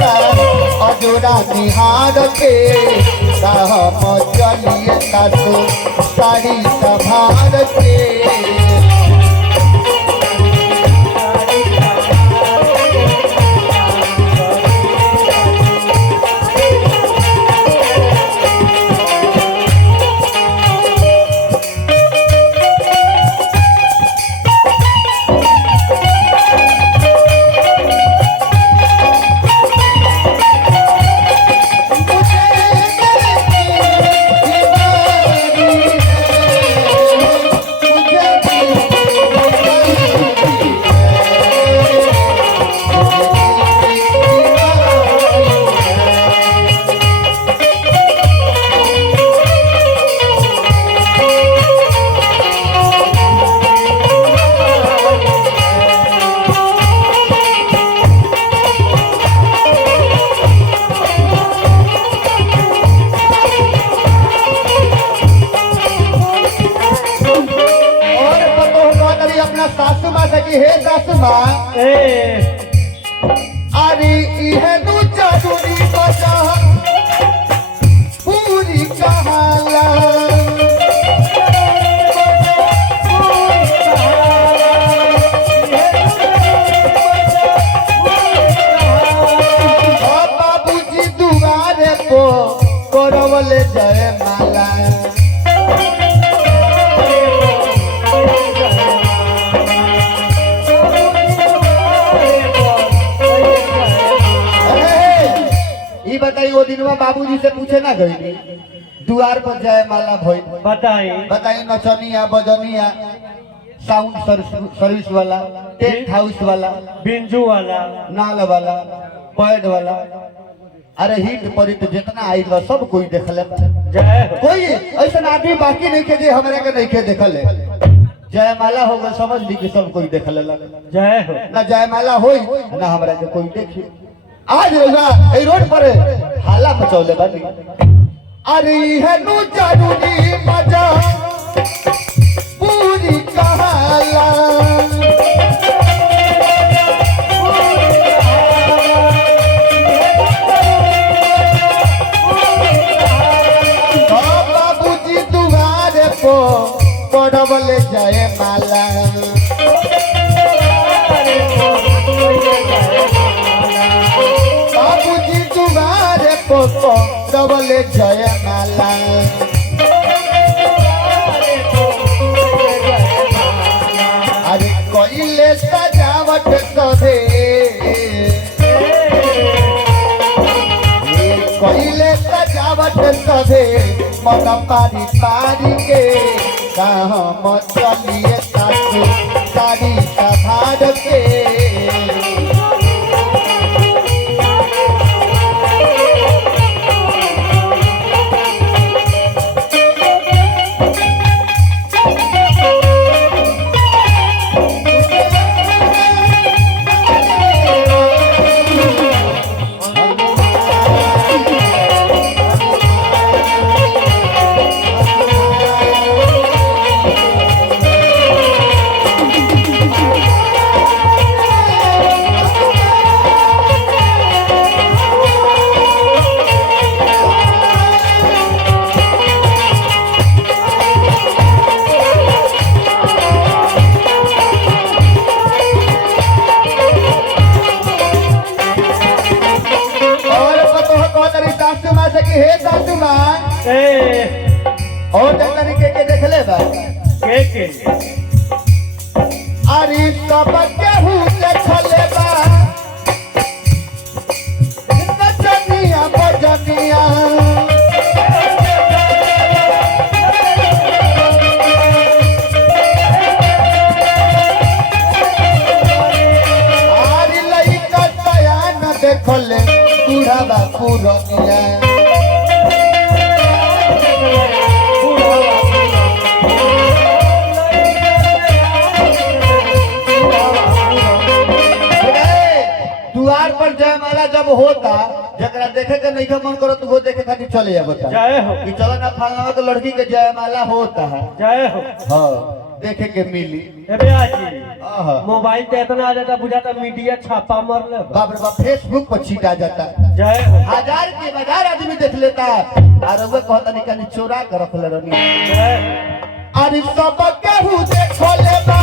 बा अजोरा निहार के हम चलिए सासु साड़ी संभार के सासु माँ से हे सासु माँ अरे इहे नु जरूरी बचा पूरी कहाला बाबूजी दुआरे को करवले जय माला बताई वो दिन बाबूजी से पूछे ना गई द्वार पर जय माला भई बताई नचनिया बजनिया साउंड सर्विस वाला टेंट हाउस वाला बिंजू वाला नाल वाला पैड वाला अरे हिट परित जितना आई बा सब कोई देखले कोई ऐसा आदमी बाकी नहीं के जे हमरे के नहीं के देखले जय माला हो गए समझ ली कि सब कोई देखले जय हो ना जय माला होई ना हमरा के कोई देखी आज ए रोड पर हाला मचौले बानी अरे है नु जरूरी मजा पूरी कहाला बाबूजी दुआरे को पढ़वले जय माला बाबूजी तुम्हारे पोतो डबले जय माला अरे कोइले सजावट सभे कोइले सजावट सभे मन पारी पारी के कहाँ चलिए सासु साड़ी संभार के हे सासु माँ और तरीके के देख ले बा के अरे सब केहू देखले बा नचनिया बजनिया अरे लइका तया न देखले बूढ़ा बा पुरनिया द्वार पर जयमाला जब होता जरा देखे के नहीं मन करो तो वो देखे खातिर चले जा बता जय हो कि चलो ना फलाना के लड़की के जयमाला होता है जय हो हाँ देखे के मिली। ए भैया जी आहा। मोबाइल पे इतना आ जाता बुझाता मीडिया छापा मर ले बाप रे बाप फेसबुक पर छीटा जाता, जय हो हजार के बाजार आदमी देख लेता और वो कहता नहीं कहीं चोरा कर रख ले रनी। जय हो। अरे सब केहू देखो ले बा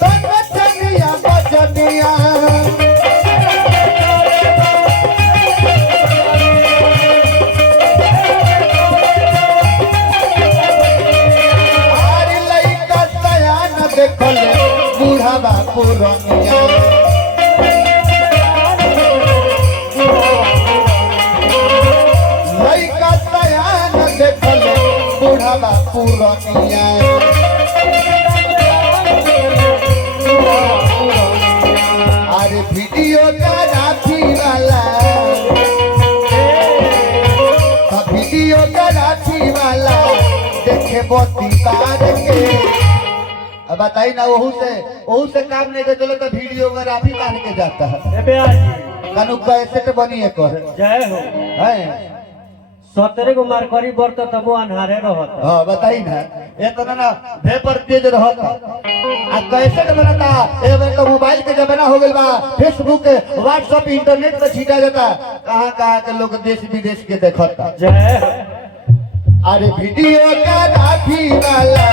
तो बचनिया बचनिया अरे लइका सयान देखो ले बूढ़ा बा पुरनिया लइका सयान देखो ले बूढ़ा बा पुरनिया अरे वीडियो ग्राफी वाला वीडियो ग्राफी वाला देखे बोती बार के। अब बताइए ना वहू से काम नहीं चलो तो वीडियो ग्राफी मान के जाता है। ए भैया जी कानू कैसेट बनी एक और जय हो। है। 17 को मारकरी बरत तब वो अनहारे रहत हाँ बताइए ना इतना ना भेपर तेज रहता आ कैसेट बनाता एवं तो मोबाइल के जमाना हो गया बा, फेसबुक व्हाट्सएप इंटरनेट पे छीटा जाता, कहाँ कहाँ के लोग देश विदेश के देखता। जय हो। अरे वीडियो का राखी वाला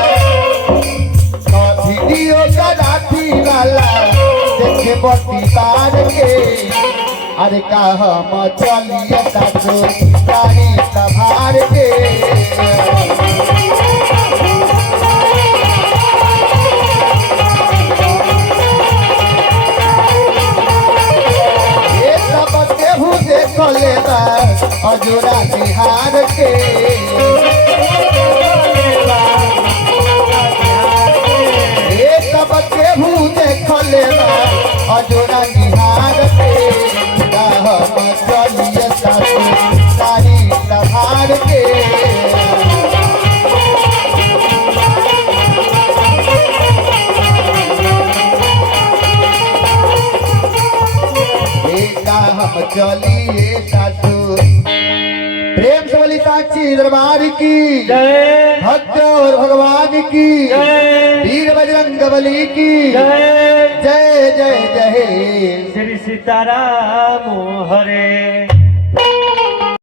वीडियो का राखी वाला देखे बत्ती तार के। अरे का हम चलिए सासो गाड़ी संभार के। ये सब केहू देख लेबा अजोरा बिहार के। ये सब केहू देख लेबा अजोरा बिहार के। हम चलिए सासो गाड़ी संभार के। हम चलिए सासू प्रेम से बोली साक्षी दरबार की जय। भक्त और भगवान की जय। वीर बजरंग बली की जय। जय जय जय। श्री सीताराम हरे।